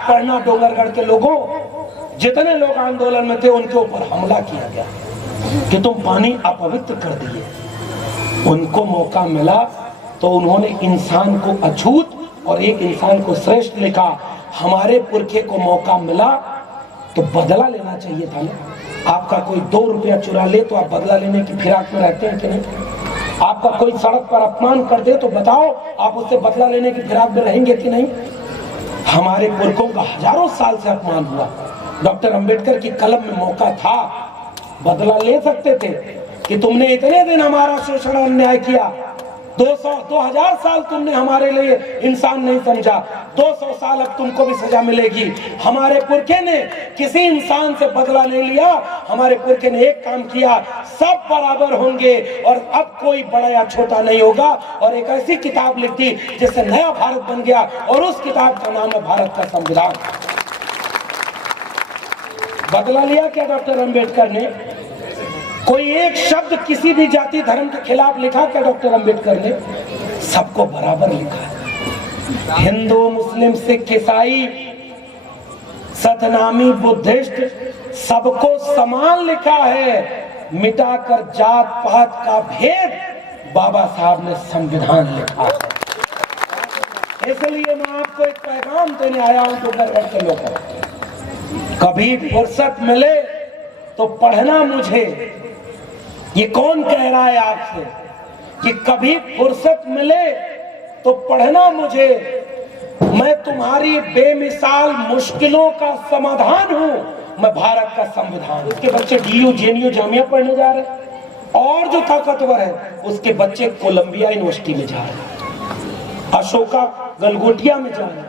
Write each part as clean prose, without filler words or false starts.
पढ़ना, डोंगरगढ़ के लोगों, जितने लोग आंदोलन में थे उनके ऊपर हमला किया गया कि तुम पानी अपवित्र कर दिए। उनको मौका मिला तो उन्होंने इंसान को अछूत और एक इंसान को श्रेष्ठ लिखा। हमारे पुरखे को मौका मिला तो बदला लेना चाहिए था ना। आपका कोई 2 रुपया चुरा ले तो आप बदला लेने की फिराक में रहते हैं कि नहीं? आपका कोई सड़क पर अपमान कर दे तो बताओ आप उससे बदला लेने की फिराक में रहेंगे कि नहीं? हमारे पुरखों का हजारों साल से अपमान हुआ। डॉक्टर अंबेडकर की कलम में मौका था, बदला ले सकते थे कि तुमने इतने दिन हमारा शोषण और अन्याय किया, 2000 साल तुमने हमारे लिए इंसान नहीं समझा, 200 साल अब तुमको भी सजा मिलेगी। हमारे पुरखे ने किसी इंसान से बदला नहीं लिया। हमारे पुरखे ने एक काम किया, सब बराबर होंगे और अब कोई बड़ा या छोटा नहीं होगा, और एक ऐसी किताब लिख दी जिससे नया भारत बन गया, और उस किताब का नाम है भारत का संविधान। बदला लिया क्या डॉक्टर अंबेडकर ने? कोई एक शब्द किसी भी जाति धर्म के खिलाफ लिखा क्या डॉक्टर अंबेडकर ने? सबको बराबर लिखा। हिंदू, मुस्लिम, सिख, ईसाई, सतनामी, बुद्धिस्ट, सबको समान लिखा है। मिटाकर जात पात का भेद बाबा साहब ने संविधान लिखा है। इसलिए मैं आपको एक पैगाम देने आया हूं डोंगरगढ़ के लोगों को, कभी फुर्सत मिले तो पढ़ना मुझे। ये कौन कह रहा है आपसे कि कभी फुर्सत मिले तो पढ़ना मुझे? मैं तुम्हारी बेमिसाल मुश्किलों का समाधान हूं। मैं भारत का संविधान। उसके बच्चे DU, JNU जामिया पढ़ने जा रहे हैं, और जो ताकतवर है उसके बच्चे कोलंबिया यूनिवर्सिटी में जा रहे हैं, अशोका गलगोटिया में जा रहे हैं,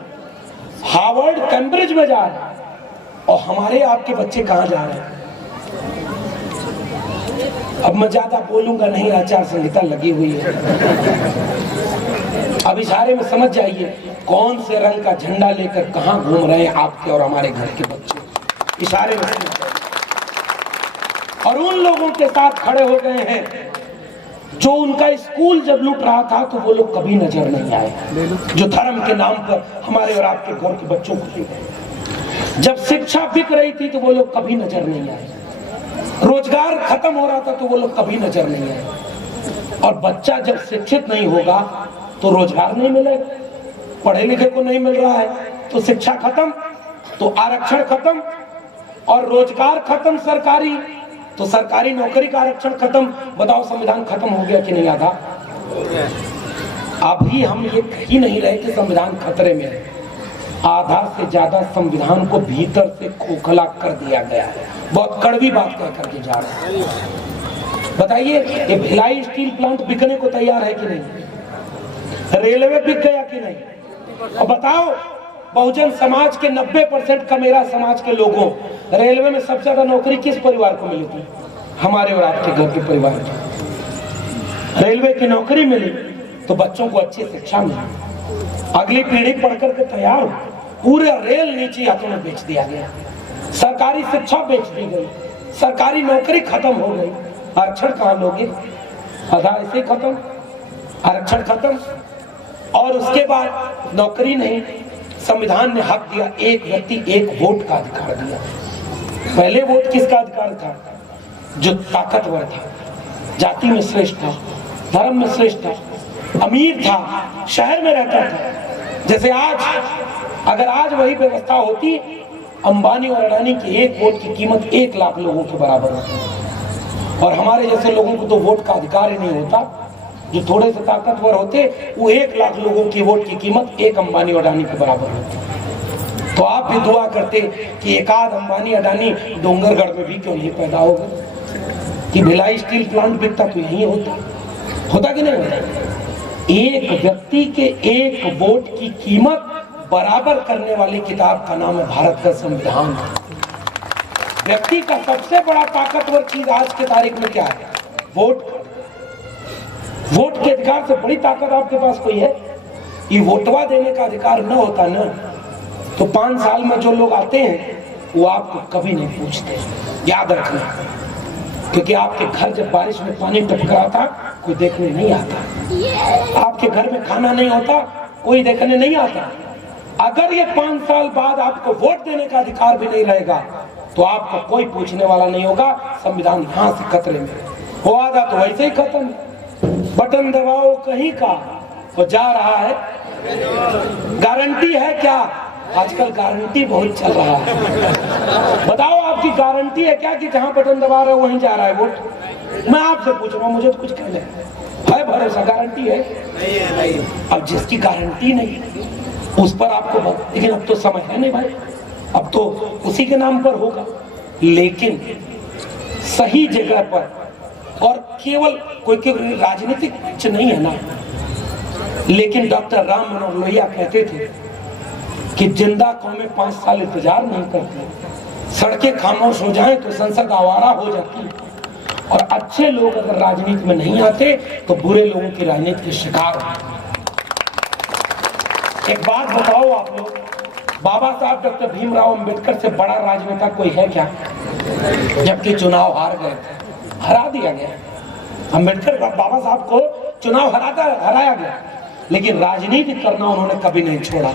हार्वर्ड, कैम्ब्रिज में जा रहे हैं, और हमारे आपके बच्चे कहां जा रहे हैं? अब मैं ज्यादा बोलूंगा नहीं, आचार संहिता लगी हुई है। अब इशारे में समझ जाइए कौन से रंग का झंडा लेकर कहां घूम रहे हैं आपके और हमारे घर के बच्चे। इशारे में समझ जाइए। और उन लोगों के साथ खड़े हो गए हैं जो उनका स्कूल जब लूट रहा था तो वो लोग कभी नजर नहीं आए, जो धर्म के नाम पर हमारे और आपके घर के बच्चों को ले गए। जब शिक्षा बिक रही थी तो वो लोग कभी नजर नहीं आए, रोजगार खत्म हो रहा था तो वो लोग कभी नजर नहीं आए। और बच्चा जब शिक्षित नहीं होगा तो रोजगार नहीं मिलेगा, पढ़े लिखे को नहीं मिल रहा है तो शिक्षा खत्म, तो आरक्षण खत्म, और रोजगार खत्म सरकारी, तो सरकारी नौकरी का आरक्षण खत्म। बताओ संविधान खत्म हो गया कि नहीं? आधा। अभी हम ये कह ही नहीं रहे कि संविधान खतरे में है, आधा से ज्यादा संविधान को भीतर से खोखला कर दिया गया है। बहुत कड़वी बात कह करके जा रहे हैं। बताइए ये भिलाई स्टील प्लांट बिकने को तैयार है कि नहीं? रेलवे बिक गया कि नहीं? अब बताओ बहुजन समाज के 90% का मेरा समाज के लोगों, रेलवे में सबसे ज्यादा नौकरी किस परिवार को मिली थी? हमारे और आपके घर के परिवार को रेलवे की नौकरी मिली तो बच्चों को अच्छी शिक्षा मिली, अगली पीढ़ी पढ़कर के तैयार हो। पूरे रेल नीचे हाथों में बेच दिया गया, सरकारी शिक्षा बेच दी गई, सरकारी नौकरी खत्म हो गई। आरक्षण कहां लोगे? आधा ऐसे खत्म, आरक्षण खत्म। और उसके बाद नौकरी नहीं, संविधान ने हक दिया, एक व्यक्ति एक वोट का अधिकार दिया। पहले वोट किसका अधिकार था? जो ताकतवर था, जाति में श्रेष्ठ था, धर्म में श्रेष्ठ था, अमीर था, शहर में रहता था। जैसे आज अगर आज वही व्यवस्था होती, अंबानी और अडानी की एक वोट की कीमत 1 लाख लोगों के बराबर होती, और हमारे जैसे लोगों को तो वोट का अधिकार ही नहीं होता। जो थोड़े से ताकतवर होते वो 1 लाख लोगों की वोट की कीमत एक अंबानी और अडानी के बराबर होती। तो आप भी दुआ करते कि एक आध अंबानी अडानी डोंगरगढ़ में भी क्यों नहीं पैदा होगा, कि भिलाई स्टील प्लांट बिकता तो यही होता कि नहीं होता? एक व्यक्ति के एक वोट की कीमत बराबर करने वाली किताब का नाम है भारत का संविधान। व्यक्ति का सबसे बड़ा ताकतवर चीज आज की तारीख में क्या है? वोट। वोट के अधिकार से बड़ी ताकत आपके पास कोई है? ये वोटवा देने का अधिकार न होता ना तो 5 साल में जो लोग आते हैं वो आपको कभी नहीं पूछते। याद रखना, क्योंकि आपके घर जब बारिश में पानी टपकराता कोई देखने नहीं आता, आपके घर में खाना नहीं होता कोई देखने नहीं आता, अगर ये 5 साल बाद आपको वोट देने का अधिकार भी नहीं रहेगा तो आपको कोई पूछने वाला नहीं होगा। संविधान यहां से खतरे में, वो आधा तो वैसे ही खत्म, बटन दबाओ कहीं का, वो जा रहा है। गारंटी है क्या? आजकल गारंटी बहुत चल रहा है। बताओ आपकी गारंटी है क्या कि जहां बटन दबा रहे हो वहीं जा रहा है वोट? मैं आपसे पूछ रहा हूं, मुझे तो कुछ कहना है भरोसा? गारंटी है? अब जिसकी गारंटी नहीं उस पर आपको लेकिन अब तो समय है नहीं भाई, अब तो उसी के नाम पर होगा। लेकिन सही जगह पर, और केवल कोई राजनीतिक पक्ष नहीं है ना, लेकिन डॉक्टर राम मनोहर लोहिया कहते थे कि जिंदा कौमें 5 साल इंतजार नहीं करती, सड़कें खामोश हो जाएं तो संसद आवारा हो जाती, और अच्छे लोग अगर राजनीति में नहीं आते तो बुरे लोगों की राजनीति के शिकार होते। एक बात बताओ आप लोग, बाबा साहब डॉक्टर भीमराव अंबेडकर से बड़ा राजनेता कोई है क्या? जबकि चुनाव हार गए थे, हरा दिया गया अंबेडकर, बाबा साहब को चुनाव हराया गया, लेकिन राजनीति करना उन्होंने कभी नहीं छोड़ा।